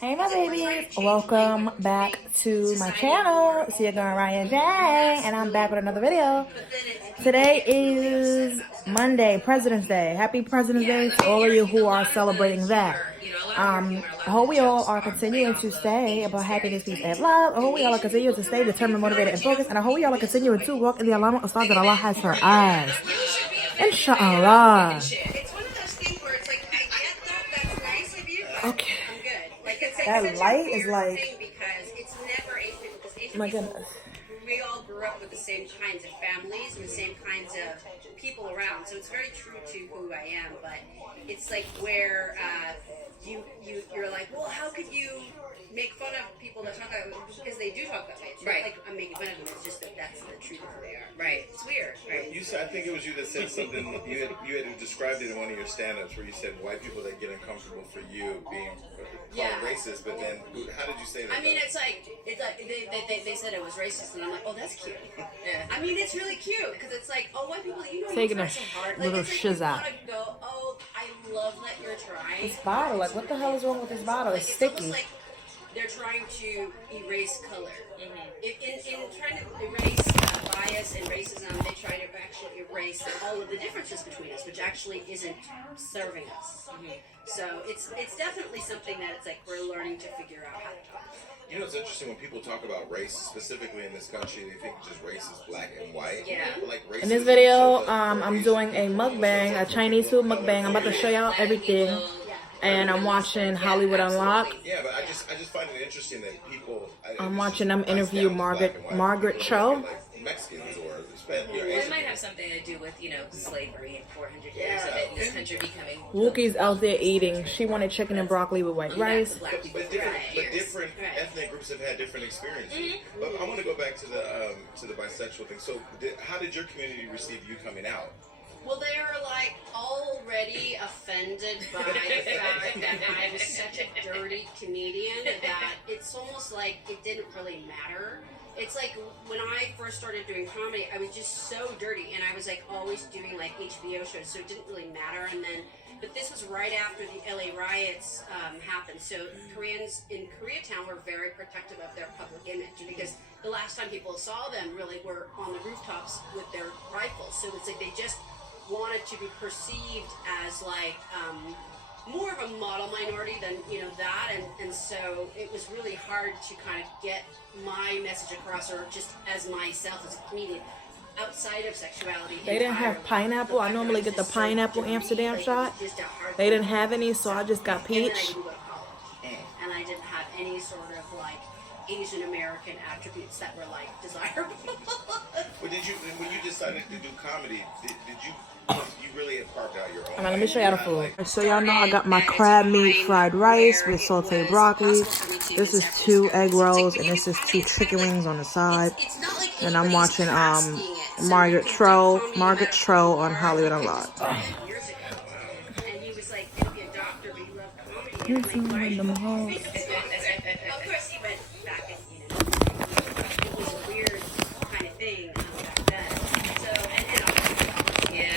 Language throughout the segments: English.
Hey my babies, welcome back to my channel. It's your girl Riahjaysreality, and I'm back with another video. Today is Monday, President's Day. Happy President's Day to all of you who are celebrating that. I hope we all are continuing to stay about happiness, peace, and love. I hope we all are continuing to stay determined, motivated, and focused. And I hope we all are continuing to walk in the alignment of stars that Allah has for us. Inshallah. Okay. That light is like, because it's never a because my goodness. We all grew up with the same kinds of families and the same kinds of people around, so it's very true to who I am. But it's like where you're like, well, how could you make fun of people that talk about it? Because they do talk about it. It's not like I'm making fun of them. It's just that that's the truth of who they are. Right. It's weird. Right. You said, I think it was you that said something. You had described it in one of your stand-ups where you said white people that get uncomfortable for you being called racist. But then, how did you say that? I mean, it's like they said it was racist, and I'm like, oh, that's cute. Yeah. I mean, it's really cute because it's like, oh, white people, you know, Taking a so hard. little it's shiz out. Go, oh, I love that you're trying. This bottle, like, what the hell is wrong with this bottle? It's sticky. Like they're trying to erase color. In trying to erase bias and racism, they try to actually erase all of the differences between us, which actually isn't serving us. So it's definitely something that it's like we're learning to figure out how to talk. You know, it's interesting when people talk about race, specifically in this country, they think just race is black and white. Yeah. Like race In this video, I'm doing a mukbang, a Chinese food mukbang. I'm about to show y'all everything. And I'm watching Hollywood Unlocked. Yeah, but I just find it interesting that people. I'm watching them interview Margaret Rowe. Like Mexicans or Well, it might have something to do with, slavery and 400 years of it in this country becoming... Wookie's out there eating. She wanted chicken and broccoli with white rice. But different ethnic groups have had different experiences. But I want to go back to the bisexual thing. So, how did your community receive you coming out? Well, they are like already offended by the fact that I was such a dirty comedian that it's almost like it didn't really matter. It's like when I first started doing comedy, I was just so dirty, and I was like always doing like HBO shows, so it didn't really matter. And then, but this was right after the LA riots happened. So Koreans in Koreatown were very protective of their public image because the last time people saw them really were on the rooftops with their rifles. So it's like they just wanted to be perceived as like more of a model minority than that, and so it was really hard to kind of get my message across, or just as myself as a comedian outside of sexuality. They didn't have pineapple. I normally get the pineapple Amsterdam shot. They didn't have any, so I just got peach. And I didn't have any sort of like Asian American attributes that were like desirable. But when you decided to do comedy, did you really have carved out your own? Let me show y'all the food. So y'all know I got my crab meat fried rice with sauteed broccoli. This is 2 egg rolls, and this is 2 chicken wings on the side. And I'm watching Margaret Rowe on Hollywood Unlocked. And he was like, "You'll be a doctor, but you love comedy." Of course, he went back and it was a weird kind of thing back then. So and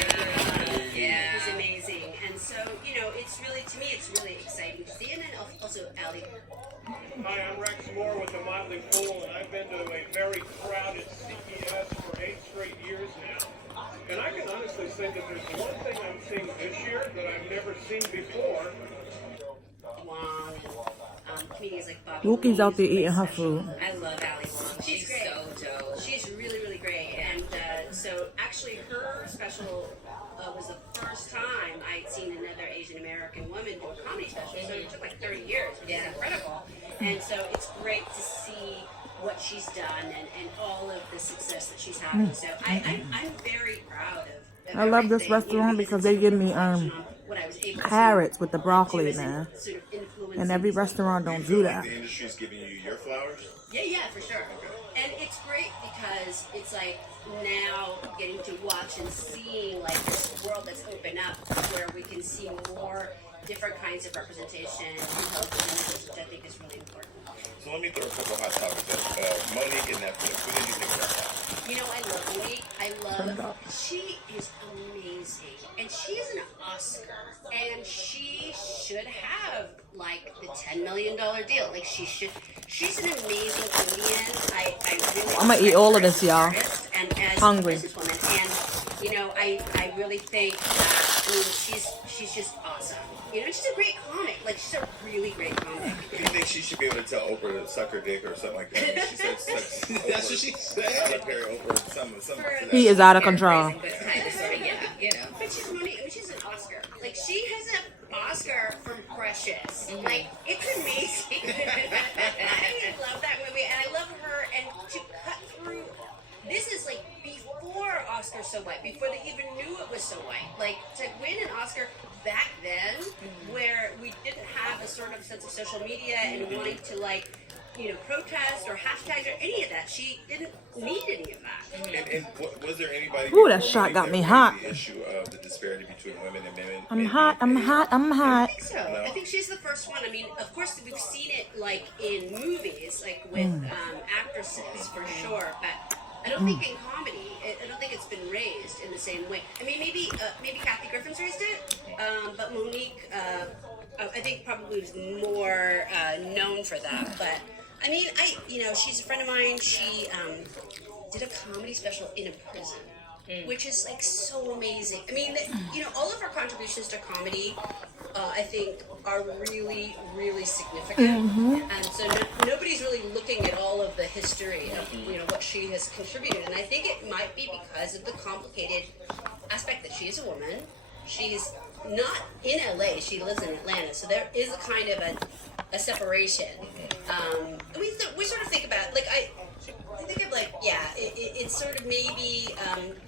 he's amazing, and so it's really, to me, it's really exciting to see. And then also Ali. Hi, I'm Rex Moore with the Motley Fool, and I've been to a very crowded CES for 8 straight years now. And I can honestly say that there's one thing I'm seeing this year that I've never seen before. Wong, comedians like Bobby. Wookie's out there eating her food. I love Ali Wong. She's great. So dope. She's really, really great. And so actually her special was the first time I'd seen another Asian American woman do a comedy special. So it took like 30 years, which is incredible. And so it's great to see what she's done and all of the success that she's having. So I'm very proud of I love this restaurant because they give me carrots with the broccoli, man. And every restaurant don't do that. The industry's giving you your flowers? Yeah, for sure. And it's great because it's like now getting to watch and seeing like this world that's opened up where we can see more different kinds of representation in television, which I think is really important. So let me throw a couple hot topics at Monique and Netflix. What did you think about that? You know, I love Monique. She is amazing. And she is an Oscar. And she should have, like, the $10 million deal. Like, she's an amazing comedian. I really I'm gonna eat all of this, y'all. And as Hungry. a businesswoman. And, you know, I really think that, I mean, she's just awesome. You know, she's a great comic. Like, she's a really great comic. Do you think she should be able to tell Oprah to suck her dick or something like that? When she said suck That's what she said. Tyler Perry, Oprah, something to that. He is out of control. But kind of, sort of, yeah, you know. But she's Monique. I mean, she's an Oscar. Like, she has an Oscar from Precious. Like, it's amazing. I love that movie, and I love her. And to cut through, this is like before Oscar So White, before they even knew it was So White. Like, to win an Oscar back then, where we didn't have a sort of sense of social media and wanting to, like, you know, protest or hashtags or any of that. She didn't need any of that. And was there anybody? Ooh, that shot got me hot. The issue of the disparity between women and men. I'm hot. I'm hot. I'm hot. I think so. No. I think she's the first one. I mean, of course, we've seen it like in movies, like with actresses for sure. But I don't think in comedy, I don't think it's been raised in the same way. I mean, maybe Kathy Griffin's raised it, but Monique, I think probably was more known for that. But I mean, she's a friend of mine. She did a comedy special in a prison. Which is like so amazing. I mean, you know, all of our contributions to comedy, I think, are really, really significant. And so nobody's really looking at all of the history of, you know, what she has contributed. And I think it might be because of the complicated aspect that she is a woman. She's not in LA. She lives in Atlanta. So there is a kind of a separation. We sort of think about, like, I think of, like, yeah, it sort of maybe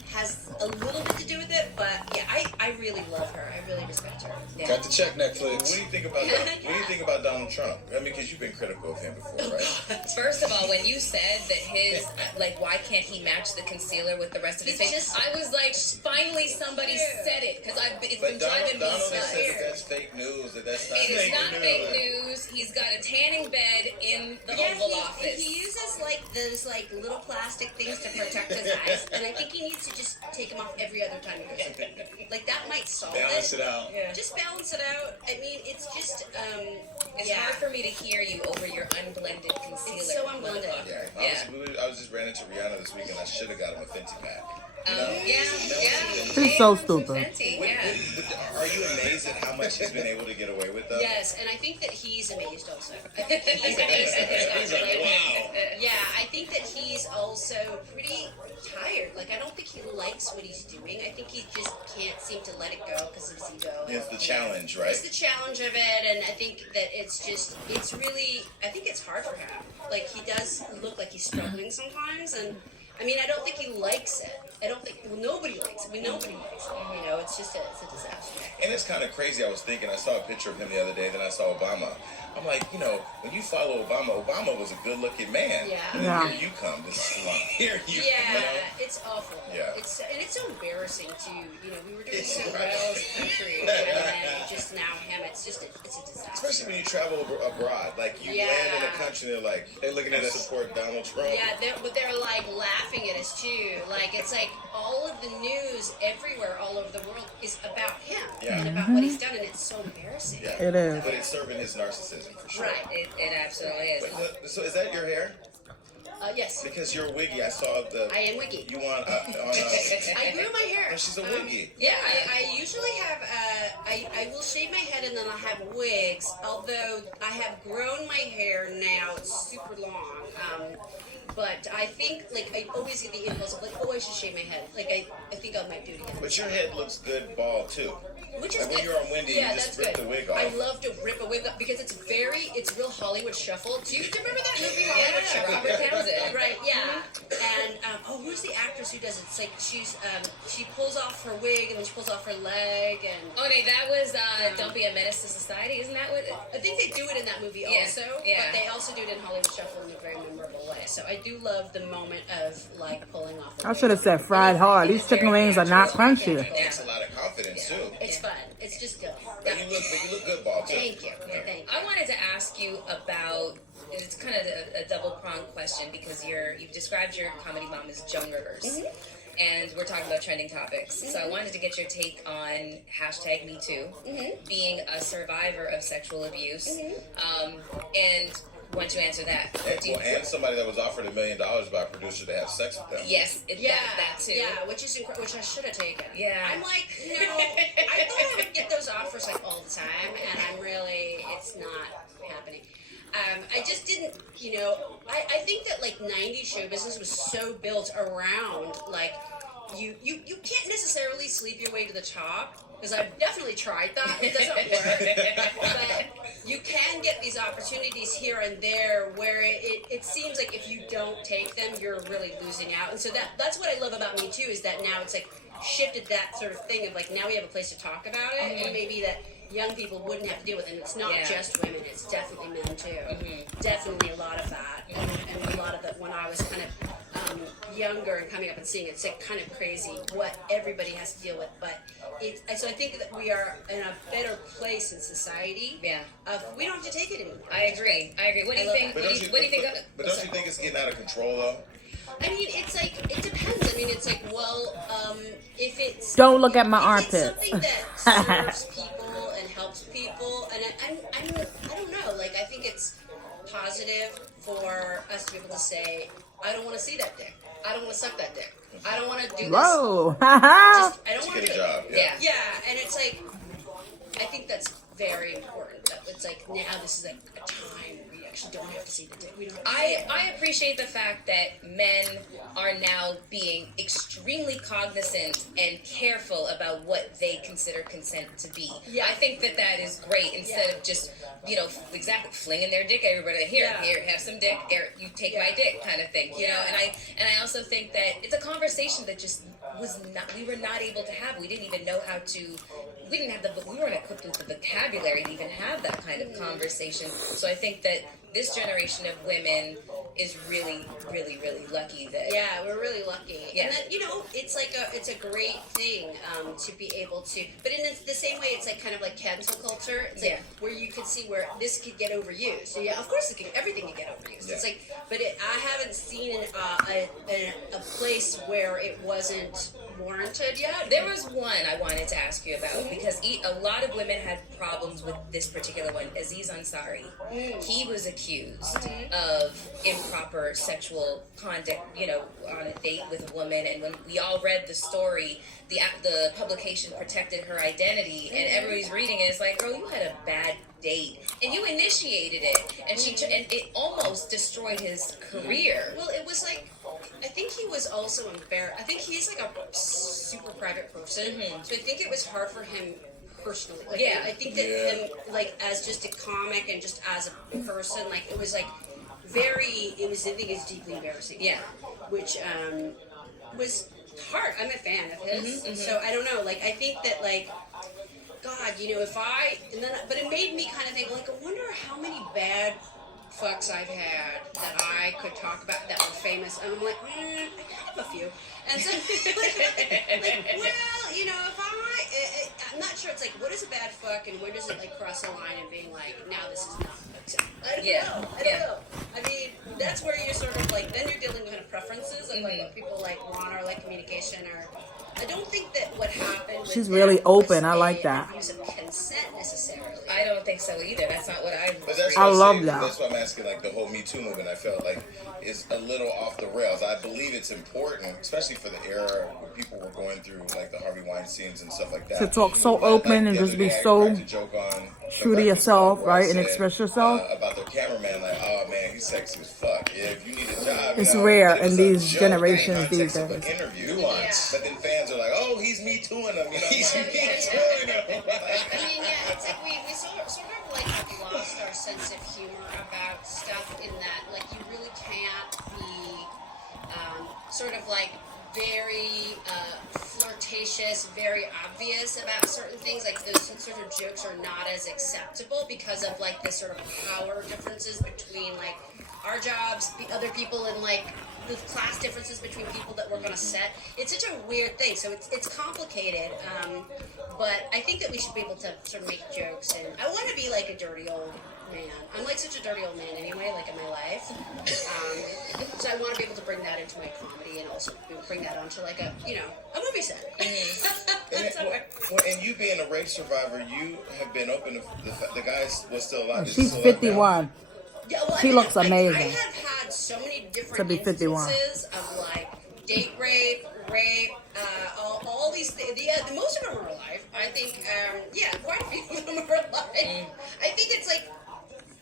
has a little bit to do with it, but yeah, I really love her. I really respect her. Yeah. Got to check What Netflix. do you think about that? What do you think about Donald Trump? I mean, because you've been critical of him before, right? First of all, when you said that his, like, why can't he match the concealer with the rest of his face? I was like, finally somebody said it, because it's been driving me Donald has said nuts. that that's fake news. That's not It is fake not fake news. He's got a tanning bed in the Oval Office. He uses like those like little plastic things to protect his eyes, and I think he needs to just take them off every other time he goes something. Like that might solve Balance it out. Yeah. Just balance it out. I mean, it's just It's hard for me to hear you over your unblended concealer. It's so unblended. Yeah, I was just ran into Rihanna this weekend. I should have got him a Fenty pack. He's so stupid. Are you amazed at how much he's been able to get away with, though? Yes, and I think that he's amazed also. I think that he's amazed that he's gotten away with it. Yeah, I think that he's also pretty tired. Like, I don't think he likes what he's doing. I think he just can't seem to let it go because of his ego. It's the challenge, right? It's the challenge of it, and I think that it's really, I think it's hard for him. Like, he does look like he's struggling sometimes, and I mean, I don't think he likes it. I don't think, well, nobody likes it. I mean, nobody likes it. You know, it's just it's a disaster. And it's kind of crazy. I was thinking, I saw a picture of him the other day, then I saw Obama. I'm like, you know, when you follow Obama was a good-looking man. Yeah. And then here you come, this slump. Here you come. It's awful. Yeah. It's so embarrassing too. You know, we were doing It's so right. well as a country, and then just now him. It's a disaster. Especially when you travel abroad. Like, you land in a country, and they're looking at us support Donald Trump. Yeah, they're like laughing at us too. Like, it's like all of the news everywhere, all over the world, is about him and about what he's done, and it's so embarrassing. Yeah. It is. But it's serving his narcissism, for sure. Right. It absolutely is. Wait, so is that your hair? Yes. Because you're wiggy. I saw the... I am wiggy. You on I grew my hair. And she's a wiggy. Yeah, I usually have, I will shave my head and then I'll have wigs, although I have grown my hair now, it's super long, but I think, like, I always get the impulse of, like, oh, I should shave my head. Like, I think I might do it again. But your head looks good bald, too. Which is like when good. you're on Wendy, yeah, you just that's rip good. the wig off. I love to rip a wig off because it's real Hollywood Shuffle. Do you remember that movie, Hollywood Shuffle? Robert Townsend. Right, yeah. And, who's the actress who does it? It's like she pulls off her wig and then she pulls off her leg and... Oh, no, that was Don't Be a Menace to Society. Isn't that what... I think they do it in that movie also, but they also do it in Hollywood Shuffle in a very memorable way. So I do love the moment of, like, pulling off the I should have said fried hard. These chicken wings are not crunchy. It takes a lot of confidence, too. It's fun. It's just good. But you look good bald, too. Thank you. Thank you. I wanted to ask you about it's kind of a double-pronged question because you've described your comedy mom as Joan Rivers. And we're talking about trending topics. So I wanted to get your take on #MeToo, being a survivor of sexual abuse. And once you answer that. And somebody that was offered $1 million by a producer to have sex with them. Yes, that too. Yeah, which is which I should have taken. Yeah. I'm like, I thought I would get those offers like all the time, and it's not happening. I just didn't, I think that like 90s show business was so built around like you can't necessarily sleep your way to the top, because I've definitely tried that. It doesn't work. But you can get these opportunities here and there where it seems like if you don't take them, you're really losing out. And so that's what I love about Me Too, is that now it's like shifted that sort of thing of like, now we have a place to talk about it, and maybe that young people wouldn't have to deal with it. And it's not just women, it's definitely men too. Definitely a lot of that. And a lot of that when I was kind of younger and coming up and seeing it, it's like kind of crazy what everybody has to deal with. But so I think that we are in a better place in society. Yeah. We don't have to take it anymore. I agree. What do you think? What do you think? But don't you think it's getting out of control though? I mean, it's like, it depends. I mean, it's like, well, if it's... Don't look at my if it's armpits. something that serves people and helps people, and I don't know, like, I think it's positive for us to be able to say, I don't want to see that dick. I don't want to suck that dick. I don't want to do this. Whoa. I don't want to Get do a job. it. Yeah, and it's like, I think that's very important. That it's like, now this is like a time where you actually don't have to see the dick. We don't have to see it. I appreciate the fact that men are now being extremely cognizant and careful about what they consider consent to be. Yeah. I think that is great, instead of just, exactly flinging their dick everybody. Here, have some dick. Here, you take my dick, kind of thing. You know, and I also think that it's a conversation that just we were not able to have. We didn't even know how to. We weren't equipped with the vocabulary to even have that kind of conversation. So I think that this generation of women is really, really, really lucky that... Yeah, we're really lucky. Yeah. And that, it's a great thing to be able to... But in the same way, it's like kind of like cancel culture. It's like where you could see where this could get overused. So yeah, of course everything can get overused. Yeah. It's like, but I haven't seen a place where it wasn't warranted yet. There was one I wanted to ask you about, because a lot of women had problems with this particular one. Aziz Ansari, he was accused of improper sexual conduct, on a date with a woman, and when we all read the story, the publication protected her identity, and everybody's reading it, it's like, girl, you had a bad date, and you initiated it, and and it almost destroyed his career. Well, it was like, I think he was also embarrassed. I think he's like a super private person, so I think it was hard for him personally. Like, I think that him, like, as just a comic and just as a person, like, it was like I think it's deeply embarrassing. Yeah. Which was hard. I'm a fan of his, so I don't know. Like, I think that, like, God, but it made me kind of think, like, I wonder how many bad fucks I've had that I could talk about that were famous, and I'm like, I have a few, and so I'm not sure. It's like, what is a bad fuck, and where does it like cross the line and being like, now this is not acceptable. I don't know. I mean, that's where you're sort of like, then you're dealing with kind of preferences of like what people like want, or like communication, or I don't think that what happened with She's really open. I like an that. abuse of consent necessarily. I don't think so either. That's not what I. But that's I what love saying. that. That's why I'm asking. Like the whole Me Too movement, I felt like is a little off the rails. I believe it's important, especially for the era where people were going through like the Harvey Weinsteins and stuff like that. To talk so open and just be so true to yourself, right, and express yourself. About their cameraman, like, oh man, he's sexy as fuck. Yeah, if you need a job, It's rare in these joke, generations these of days. an interview. But then fans are like, oh, he's Me Tooing them. He's Me Tooing them. I mean, it's like we sort of like have lost our sense of humor about stuff, in that like you really can't be sort of like very flirtatious, very obvious about certain things. Like those sort of jokes are not as acceptable because of like the sort of power differences between like our jobs, the other people, and like the class differences between people that work on a set. It's such a weird thing, so it's complicated. But I think that we should be able to sort of make jokes, and I want to be like a dirty old man. I'm like such a dirty old man anyway, like in my life. So I want to be able to bring that into my comedy and also bring that onto like a movie set. And you being a rape survivor, you have been open to the guy's was still alive. Is he She's still alive now? 51. Yeah, well, She looks amazing. I have had so many different To be 51. instances of like date rape, all these things. The most of them are alive. I think, quite a few of them are alive. I think it's like,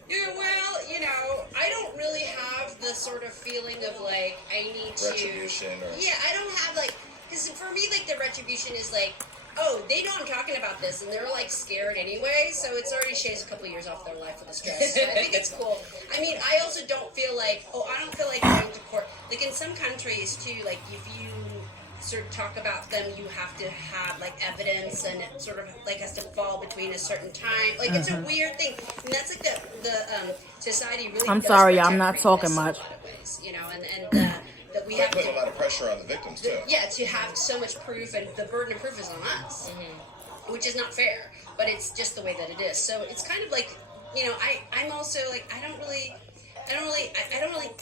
I don't really have the sort of feeling of like I need to. Retribution or. Yeah, I don't have like, because for me like the retribution is like, oh, they know I'm talking about this, and they're like scared anyway, so it's already shaves a couple of years off their life with the stress. So I think it's cool. I mean, I also don't feel like, I don't feel like going to court. Like in some countries too, like if you sort of talk about them, you have to have like evidence, and it sort of like has to fall between a certain time. Like it's a weird thing, and that's like the society really. I'm does sorry, protect I'm not rapists talking in a much. lot of ways, and that we have Put to. a lot of pressure on the victims too. Yeah, to have so much proof, and the burden of proof is on us, which is not fair. But it's just the way that it is. So it's kind of like, I'm also like, I don't really,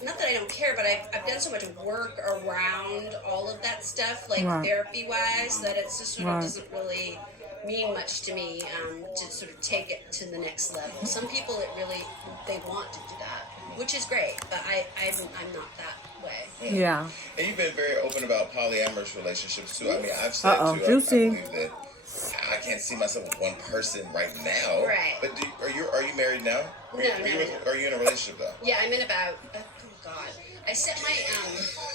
not that I don't care, but I've done so much work around all of that stuff, like Right. therapy-wise, that it's just sort of Right. doesn't really mean much to me to sort of take it to the next level. Some people, they want to do that, which is great, but I'm not that way. Yeah. And you've been very open about polyamorous relationships too. I mean, I've said too. I Juicy. believe that I can't see myself with one person right now. Right. But are you married now? No, Are you in a relationship though? Yeah, I'm in about, I set my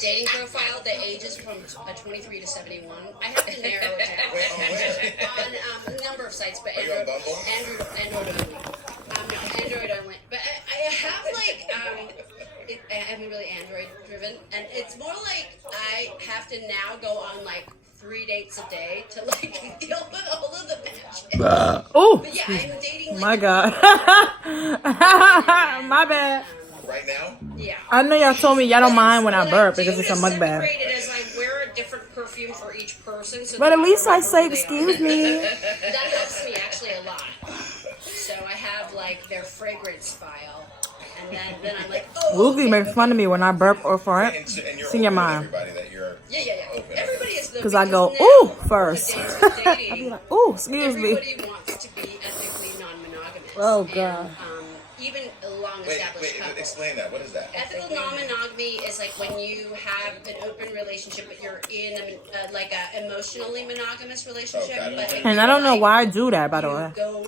dating profile, the ages from 23 to 71. I have to narrow it down. Wait, on where? On a number of sites, but Are you on Bumble? Android only. No, Android only. But I have like, I'm really Android driven, and it's more like I have to now go on like 3 dates a day to like deal with all of the matches. Oh, But yeah, I'm dating like my God. My bad. Right now? Yeah. I know y'all told me y'all don't mind when I What burp do because it's a is mukbang. separate it as I wear a different perfume for each person. So But that at least I remember say, who they excuse are. me. That helps me actually a lot. So I have like their fragrance file, and then I'm like, oh. Lucy makes fun of me when I burp or fart. And you're See your open with mom. everybody that you're Yeah. open. Everybody is Because I go, now ooh, with first. the dates with dating, I be like, ooh, excuse me. everybody wants to be ethically non-monogamous. Oh, And, God. even long Wait, established couples. explain that. What is that? Ethical non-monogamy is like when you have an open relationship, but you're in like a emotionally monogamous relationship. Oh, got it. But like, And I don't know like, why I do that, by the you way. go,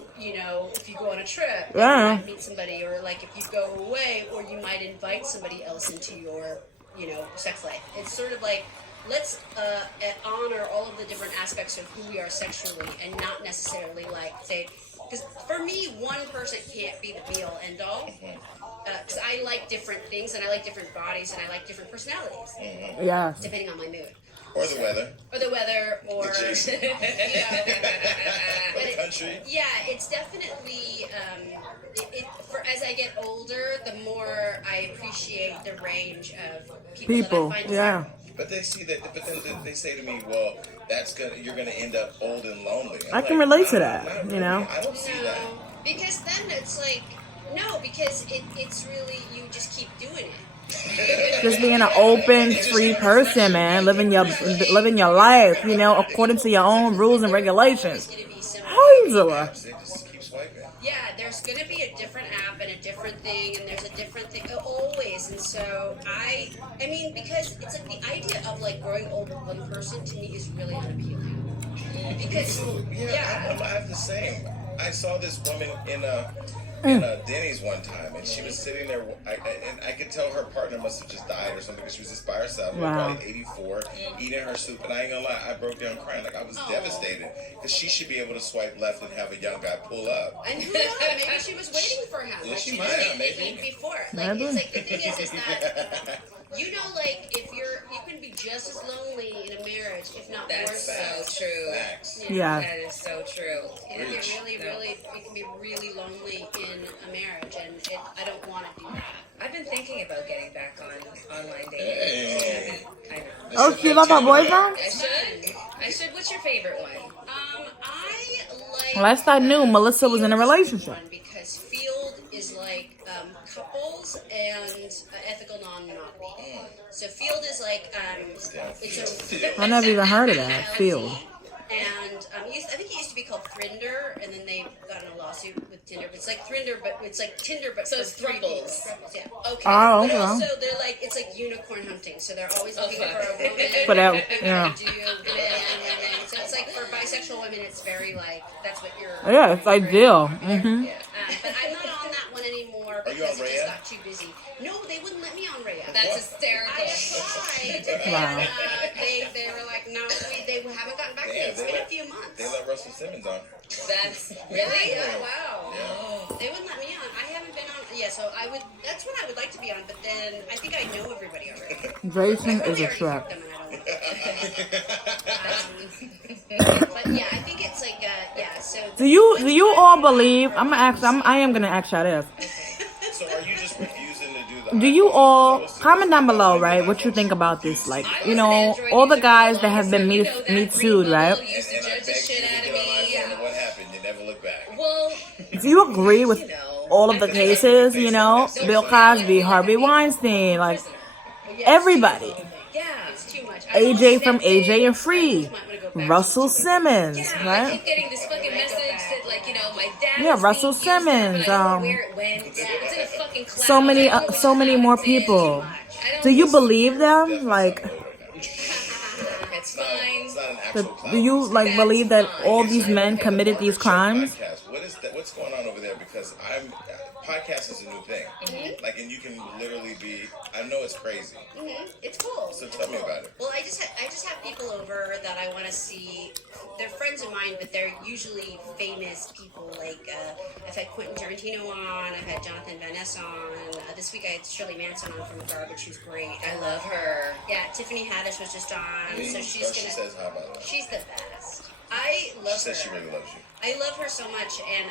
if you go on a trip, Yeah. you might meet somebody, or like if you go away, or you might invite somebody else into your, sex life. It's sort of like, let's honor all of the different aspects of who we are sexually, and not necessarily like say, because for me, one person can't be the be all end all. Because I like different things, and I like different bodies, and I like different personalities, Yes. depending on my mood. Or the weather. Or the weather, or Jason. you know. Or But the country. yeah, it's definitely for as I get older, the more I appreciate the range of people that I find Yeah. But they see that. But then they say to me, "Well, you're gonna end up old and lonely." I'm I can like, relate to "No, that, not you know? really. I don't see that. No, because then it's like because it's really you just keep doing it. Just being an open, free person, man. Living your life, according to your own rules and regulations. It's gonna be so Angela. They just keep swiping. Yeah, there's going to be a different app and a different thing, and there's a different thing always. And so I mean, because it's like the idea of like growing old with one person to me is really unappealing. Because I have the same. I saw this woman in a Denny's one time, and she was sitting there, and I could tell her partner must have just died or something because she was just by herself, Wow. probably 84, eating her soup. And I ain't gonna lie, I broke down crying. Like I was devastated because she should be able to swipe left and have a young guy pull up. and who knows? Maybe she was waiting for him. Yeah, like she she might did have, maybe. before. Maybe. Like it's like the thing is that you can be just as lonely in a marriage, if not more That's so. so true. Facts. Yeah. That is so true. It can be really lonely in a marriage, and I don't want to do that. I've been thinking about getting back on online dating. Hey. I know. Oh, she love her boyfriend? I should. What's your favorite one? I like. Last I knew, Melissa was in a relationship. Because Field is poles and ethical non-monogamy. So field is like I never even heard of that. Field. And I think it used to be called Thrinder, and then they got in a lawsuit with Tinder. But it's like Thrinder, but it's like Tinder, but So for it's three thruples. people. Yeah. Okay. Oh, But okay. also they're like it's like unicorn hunting. So they're always looking for a woman. For that, who can yeah. do women. So it's like for bisexual women, it's very like that's what you're. Yeah, it's ideal. Mm-hmm. But I'm not on that one anymore Are you because on it just Raya? got too busy. No, they wouldn't let me on Raya. That's I hysterical. tried, Wow. and they were like, no, they haven't gotten back to me. Damn, It's they been a let- few months. They let Russell Simmons on. That's really Yeah, wow. Yeah. They wouldn't let me on. I haven't been on. Yeah, so I would. That's when I would like to be on. But then I think I know everybody already. Jason I is a already trap. fucked them and I don't. But yeah, I think it's like yeah. So Do you all believe? I am gonna ask y'all this. So are you just refusing to do the? Do you all comment down bewn, right? What you think about this? Like, you know, all the guys that have been me too'd, right? Used to And I judge the begged you shit to out of get on my me. phone, and what happened? You never look back. Well, Do you agree with all of the cases? You know, Bill Cosby, Harvey Weinstein, like everybody. yeah. it's too much. AJ from AJ and Free, Russell Simmons, Yeah, I right? keep getting this fucking message that, like, you know, my dad. Yeah, is Russell being used up, Simmons, but I don't know where it went. It's in a fucking cloud. So many, I don't know which so many cloud more it's in. people. I don't Do you listen. believe them? Like, It's fine. It's not an actual cloud. do you like believe that all these men committed these crimes? Podcast. What is that? What's going on over there? Because podcast is a new thing. Like, and you can literally be. I know it's crazy. It's cool. So tell me about it. Well, I just have people over that I want to see. They're friends of mine, but they're usually famous people. Like I've had Quentin Tarantino on. I've had Jonathan Van Ness on. This week I had Shirley Manson on from Garbage, who's great. I love her. Yeah, Tiffany Haddish was just on, so she's She gonna. says, "How about that?" She's the best. I love She her. says she really loves you. I love her so much, and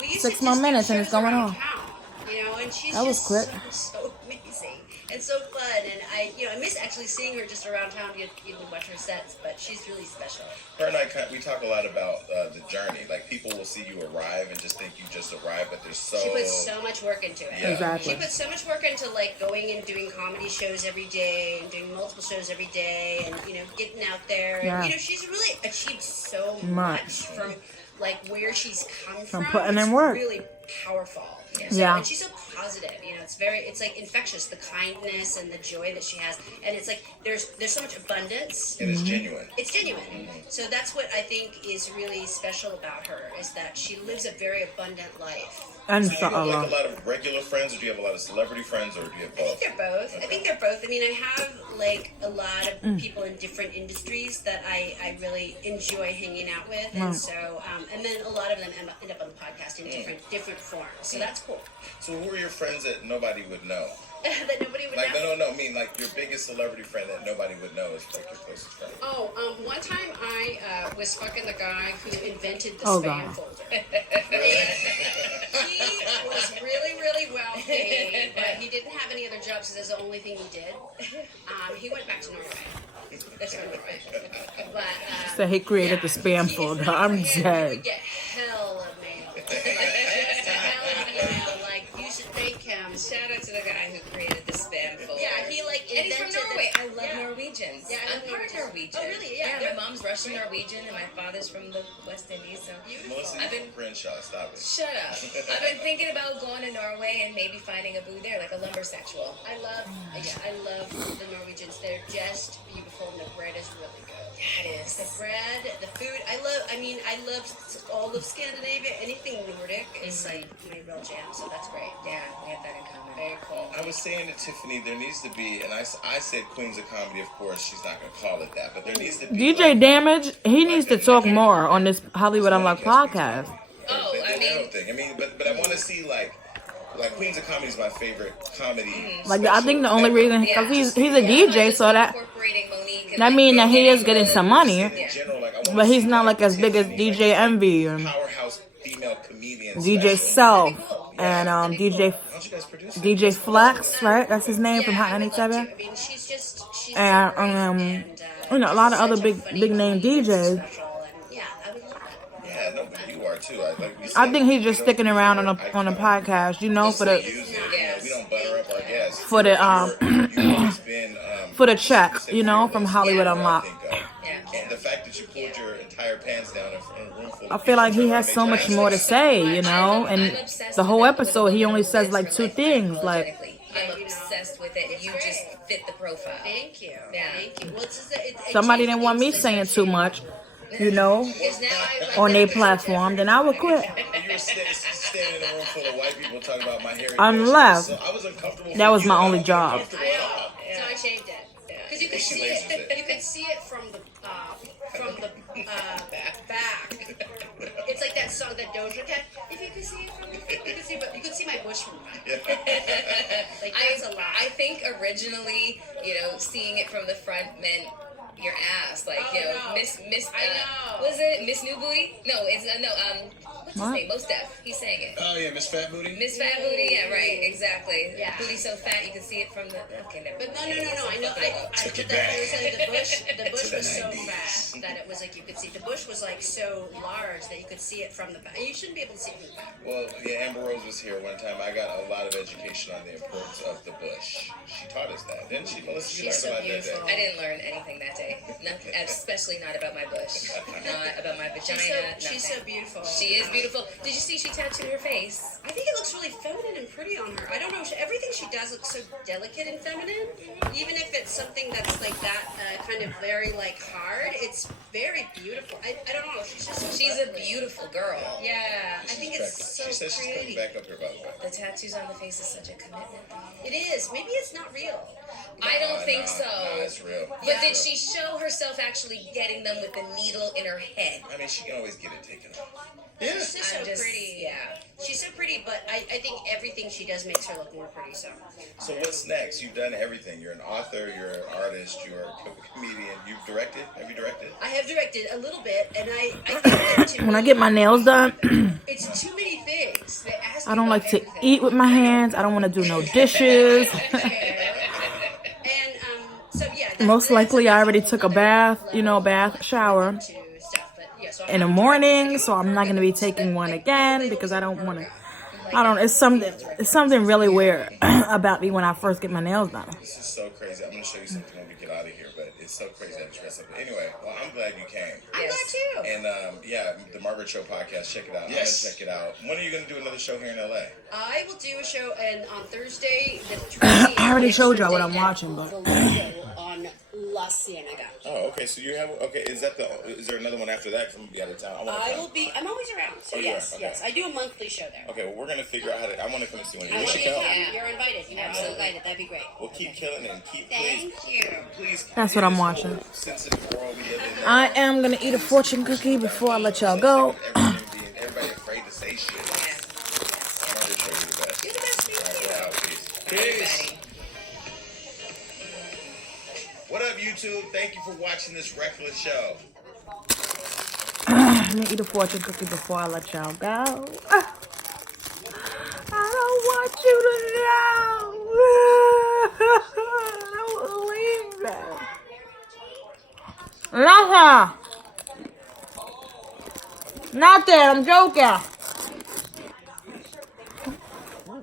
we used 6 to more just do minutes and it's shows going around on. town, you know, and she's That was just quick. so amazing and so fun, and I miss actually seeing her just around town. You can watch her sets, but she's really special. Her and I, we talk a lot about the journey. Like, people will see you arrive and just think you just arrived, but there's so. She puts so much work into it. Yeah. Exactly. She puts so much work into like going and doing comedy shows every day and doing multiple shows every day and getting out there. Yeah. And, she's really achieved so Much. much from like where she's come from. putting It's in work. Really powerful. Yeah. And she's so positive. It's like infectious. The kindness and the joy that she has, and it's like there's so much abundance. And it's genuine. It's genuine. So that's what I think is really special about her is that she lives a very abundant life. And So do you have like Allah. a lot of regular friends, or do you have a lot of celebrity friends, or do you have both? I think they're both. I mean, I have like a lot of people in different industries that I really enjoy hanging out with, and so and then a lot of them end up on the podcast in different forms. So that's cool. So who are your friends that nobody would know? That nobody would Like, know. no, I mean, like, your biggest celebrity friend that nobody would know is like your closest friend. Oh, one time I was fucking the guy who invented the Oh, spam God. folder. He was really, really wealthy, but he didn't have any other jobs, so that's the only thing he did. He went back to Norway. That's Norway. But So he created the spam he- folder. he I'm would dead. get hell of mail. Like, just hell of email. Like, you should thank him. Shout out to the guy who created the spam folder. Yeah, he like And he's invented from Norway. the- I love Yeah. Norwegians. Yeah, I I'm love part Norwegians. Norwegian. Oh, really? Yeah. My mom's Russian Norwegian, and my father's from the West Indies. So Melissa, I've you're been- from Crenshaw. Stop it. shut up. I've been thinking about going to Norway and maybe finding a boo there, like a lumbersexual. I love the Norwegians. They're just beautiful, and the bread is really good. That is. The bread, the food. I love all of Scandinavia. Anything Nordic is like my real jam. So that's great. Yeah, we have that in common. Very cool. I was saying to Tiffany, there needs to be, and I said Queens of Comedy, of course, she's not going to call it that, but there needs to be. DJ like, Damage, he needs to talk more on this Hollywood Unlocked podcast. Oh, I their own mean, thing. I mean, but I want to see like Queens of Comedy is my favorite comedy. Like, I think the only special reason, ever. because he's a DJ, so that mean that he is getting some money, In general, like, I wanna but he's see, not like as big as Tiffany, DJ Envy and powerhouse female comedian. DJ special. Self and DJ Why don't you guys produce it? DJ Flex, right? That's his name from Hot I would love 97. to. I mean, she's And, a lot of other big name DJs. Yeah, I would love that. Yeah, no, but you are too. I think he's just sticking around on a podcast, for the. We don't butter up our guests. For the You've always been for the check, specifically you know, on from this. Hollywood That's what I Unlocked. think of. And the fact that you pulled your entire pants down in a room full of I feel like he people has trying so to much make more your to ass say, you know, I'm and obsessed the with whole it. episode he only says like Lives 2 her life things, like unapologetically. I'm obsessed with it. You just fit the profile. Thank you. Yeah. Thank you. Well, somebody didn't want me saying too much, you know, Is now I on their platform, then I would quit. You were standing in a room full of white people talking about my hairy Unless bush. So I was uncomfortable. that for was you. my I only don't feel job. comfortable at all. So I shaved it because you could She see laces it. it. You could see it from the back. It's like that song that Doja Cat. If you could see it from the back, you could see my bush from the back. Like that's a lot. I think originally, you know, seeing it from the front meant your ass, like you know, no. Miss. I know. Was it Miss New Booty? No, it's what's What? his name? Most Def. He sang it. Oh yeah, Miss Fat Booty. Miss Fat Booty. Yeah, right. Exactly. Yeah. Booty so fat you can see it from the. Okay, never. But mind. no. I know. I Took but it that back. I was saying the bush To was the so 90s. fat that it was like you could see. The bush was like so large that you could see it from the back. You shouldn't be able to see it from the back. Well, yeah, Amber Rose was here one time. I got a lot of education on the importance of the bush. She taught us that, didn't she, Melissa? You She's learned so about that beautiful. day. I didn't learn anything that day. Nothing, especially not about my bush, not about my vagina. She's so nothing. beautiful. She is beautiful. Did you see she tattooed her face? I think it looks really feminine and pretty on her. I don't know. Everything she does looks so delicate and feminine. Even if it's something that's like that, kind of very like hard, it's very beautiful. I don't know. She's a beautiful girl. Yeah, I think it's so She said she's coming pretty. back up here, by the way. The tattoos on the face is such a commitment. It is. Maybe it's not real. I don't think No, so. it's real. But did she show herself actually getting them with the needle in her head? I mean, she can always get it taken off. Yeah. She's just so I'm just- pretty. yeah. She's so pretty, but I think everything she does makes her look more pretty. So So what's next? You've done everything. You're an author. You're an artist. You're a comedian. You've directed. Have you directed? I have directed a little bit, and I think that to When I me, get my nails done, it's too many things. They ask I you don't about like to everything. eat with my hands. I don't want to do no dishes. And so yeah. Most likely I already took a bath, you know, shower in the morning, so I'm not going to be taking one again because I don't want to. It's something really weird about me when I first get my nails done. This is so crazy. I'm going to show you something when we get out of here, but it's so crazy that I dress up. Anyway, well, I'm glad you came. I'm glad too. And yeah, the Margaret Rowe podcast. Check it out. Yes. I'm gonna check it out. When are you gonna do another show here in LA? I will do a show on Thursday. I already showed y'all what I'm watching, but on La Cienega. Oh, okay. So you have Is there another one after that? From the out of town. I will be. I'm always around. So Oh, you yes, are? Okay. yes. I do a monthly show there. Okay, well, we're gonna figure out how to. I want to come and see one of you. I You want should you to come. come. You're invited. You're absolutely invited. That'd be great. We'll keep killing it and keep. Thank you. Please. That's what I'm watching. Sensitive world we live in. I am going to eat a fortune cookie before I let y'all go. Everybody afraid to say shit. Margaret Rowe, you're the best. You're the best. All right, we're out. Peace. Peace. What up, YouTube? Thank you for watching this reckless show. Let me eat a fortune cookie before I let y'all go. I don't want you to know. I don't believe that. Nothing. Nothing. I'm joking.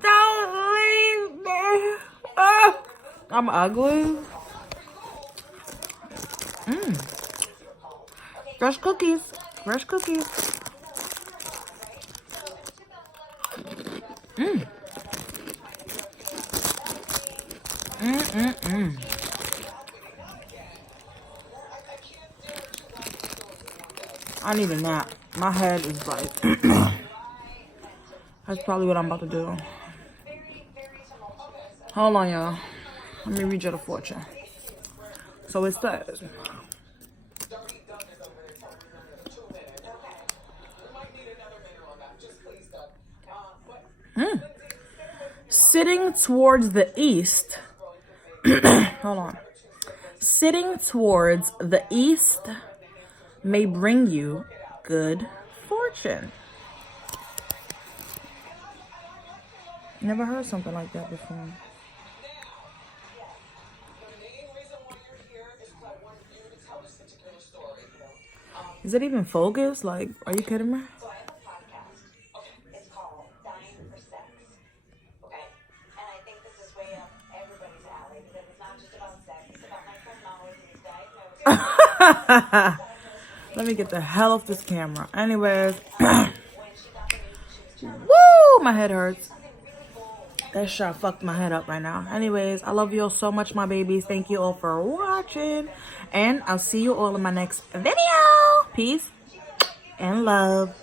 Don't leave me. I'm ugly. Fresh cookies. Fresh cookies. I need a nap. My head is like... That's probably what I'm about to do. Hold on, y'all. Let me read you the fortune. So it says... Sitting towards the east. Hold on. Sitting towards the east may bring you good fortune. Never heard something like that before. Is it even focused? Like, are you kidding me? Let me get the hell off this camera. Anyways. Woo! My head hurts. That shot fucked my head up right now. Anyways, I love you all so much, my babies. Thank you all for watching. And I'll see you all in my next video. Peace and love.